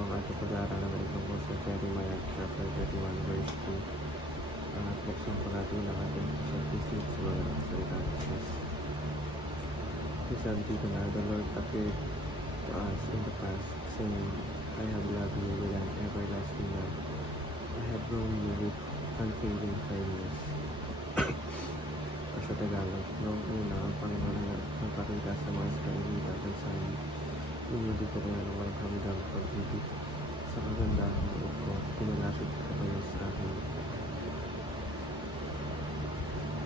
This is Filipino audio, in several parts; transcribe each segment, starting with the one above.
ang ating pag-aaralan ay tungkol sa Jeremiah chapter 31 verse 2. At buksan po natin ang ating statistics sa mga salita ng Diyos. Sabi dito na, the Lord appeared to us in the past, saying, I have loved you with an everlasting love. I have known you with unfailing kindness. O sa Tagalog, noong una ang Panginoon ay nagpakita sa mga Israelita kay Sabi, inibig ko kaya ng walang hanggang pag-ibig. Sa kagandahan ng loob ko, pinalapit ko kayo sa akin.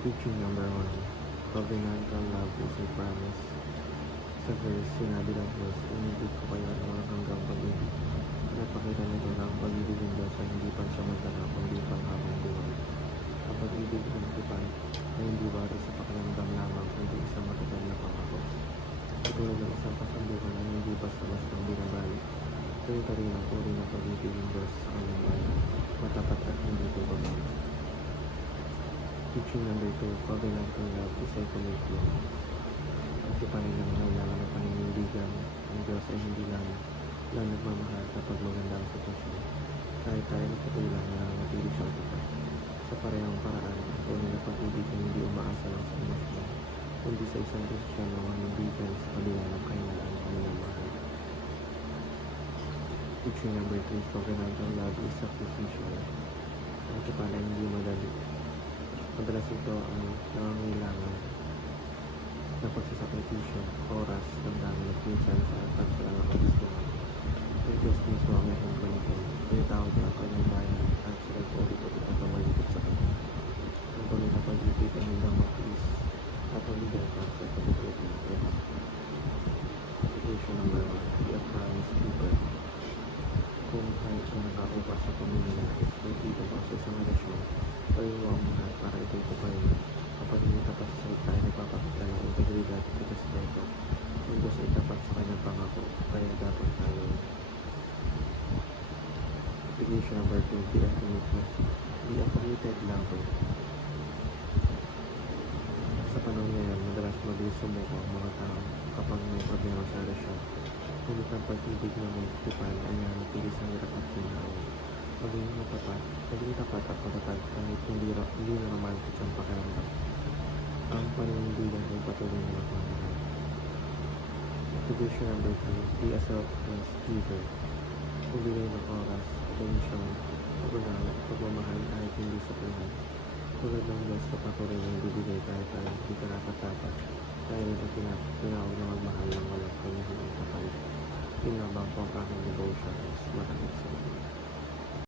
Teaching number 1. Covenantal love is a promise. Sa verse, sinabi ng Diyos, inibig ko kayo ng walang hanggang pag-ibig. Napakita nito na ang pag-ibig ng Diyos ay hindi pansamantala kundi panghabang buhay. Ang pag-ibig ng tipan ay hindi baro sa pakiramdam lamang, kundi isang matagal na pangako. Katulad ng isang kasundukan na hindi basta-bastang binabalik. Ito rin ang uri ng pag-ibig ng Diyos sa kanyang bayan, matapat at hindi babago. Teaching number 2, covenantal love is a commitment. Ang tipan ay nangangailangan ng paninindigan. Ang Diyos ay hindi lang nagmamahal kapag maganda ang sitwasyon. Kahit tayo nagkatulang na nangatili siyang tipan. Sa parehong paraan, ang tunay na pag-ibig ay hindi umaasa lang sa emosyon, kundi sa isang desisyon na manindigan sa kabila ng kahinaan ng kanilang mahal. Teaching number 3, covenantal love is sacrificial. Ang tipan ay hindi madali. Madalas ito ang nangangailangan ng pagsasakripisyo, oras, damdamin at minsan sa pagsalang ng kagustuhan. Ang Diyos mismo ang may hanggang nito. Tinatawag niya ang kanyang bayan at sila po ulit-ulit na tumalikot sa kanya. Ang tuloy na pag-ibig ay hindang matiis at maligay pa sa pag-ibig ng Diyos. Application number 1. Be a promise keeper. Kung kahit na nakakuha sa pamilya, nagkita pa sa isang relasyon, payo ang mahal para ito'y tupayin. Kapag hindi tapat sa salita ay nagpapakita ng integridad at respeto. Ang Diyos ay tapat sa kanyang pangako, kaya dapat tayo. Application number 2, be a commitment. Be a committed lover. Sa panahon ngayon, madalas mabilis sumuko ang mga tao kapag may problema sa relasyon. Ngunit ang pag-ibig na may tipan ay nanatili sa hirap at ginawa. Maging tapat at matatag kahit hindi na romantic ang pakiramdam. Ang paninindigan ay patuloy na magmamahal. Application number 3, be a selfless giver. Magbigay ng oras, atensyon, pagmamahal kahit hindi sa tuhan. Tulad ng Diyos sa patuloy na ibibigay kahit tayo hindi karapat-dapat. Tayo rin ang tinawag na magmahal ng walang kanyang kapalit. Pinabang ko ang aking devotions. Maraming salamat.